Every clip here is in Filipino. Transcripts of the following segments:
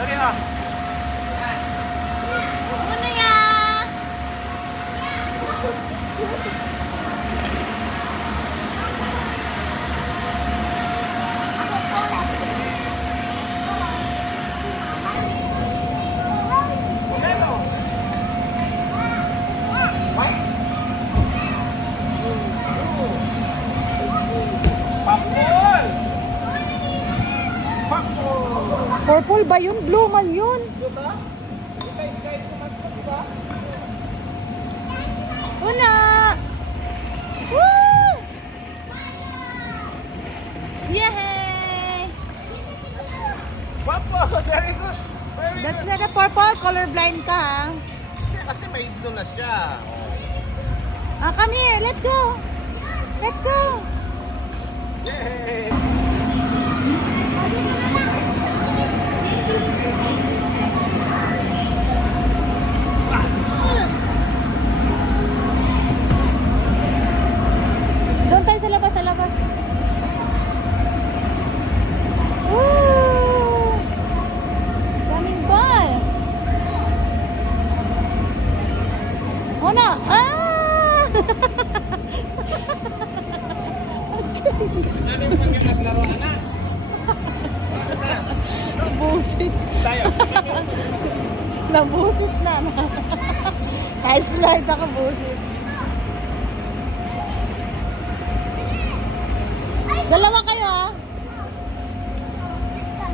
Dali ha. Ano yan? Pakbol! Pakbol! Purple ba yun? Blue man yun. Diba? Diba sky tomato, diba? Una! Woo! Yay! Pakbol! Very good! Very That's good! not a purple. Colorblind ka ha. Kasi may blue na siya. Ah, come here. Let's go. Let's go. Yay! Doon tayo sa labas, sa labas. Woo! Daming ball. Una! Ah! Ano yung pagkakaglaro, anak? Nabusit. Tayo. Nabusit na. Slide ako, busit. Dalawa kayo ah.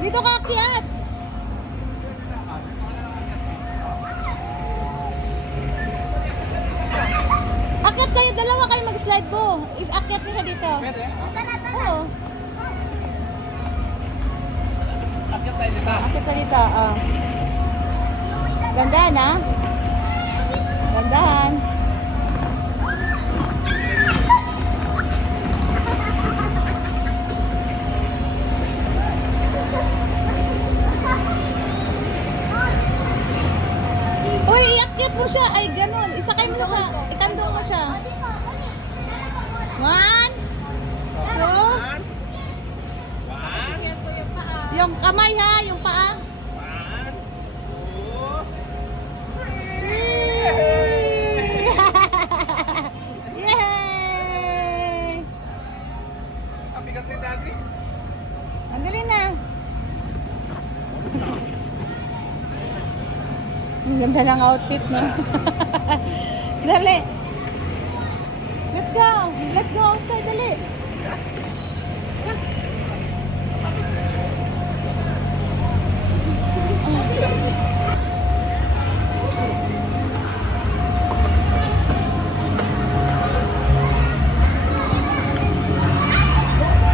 Dito ka akyat. Akyat kayo, dalawa kayo mag-slide po. Akyat mo siya dito. Pwede? Oo. Akyat tayo dito. Akyat ka dito. Ah. Gandahan ha. Gandahan. Uy, iakyat mo siya. Ay, ganun. Isakay mo sa, itandong mo siya. 1, 2, One. yung kamay ha, yung paa. One. Two. Yay! Ang bigat ni daddy. Ang galing na. Ang ganda ng outfit mo. Dali. Let's go. Let's go outside. Dali.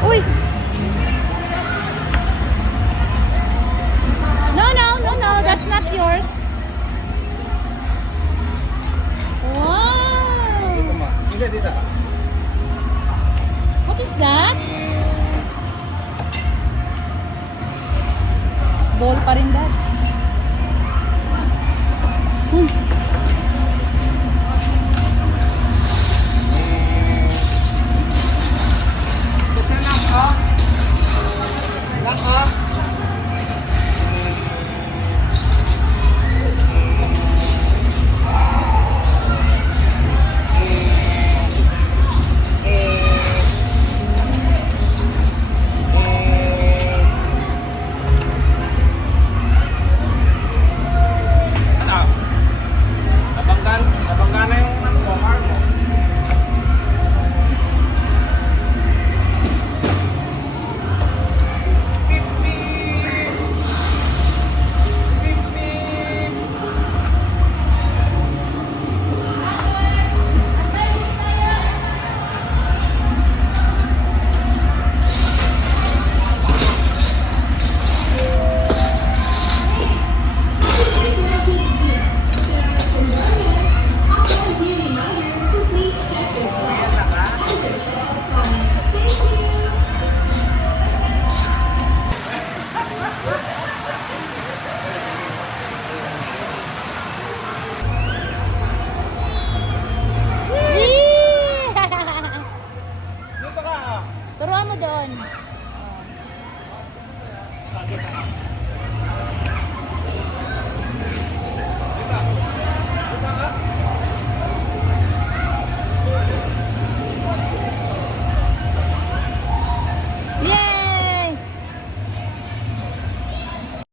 Uy! No, no, no, no. That's not yours. Wow! Dito ma. Hindi, dito ka. What is that? Ball pa rin dad. Uy! Kasi lang ha. Lang ha. Ano? Nabanggan na yung ano mo, arm mo. Beep, beep. Beep, beep.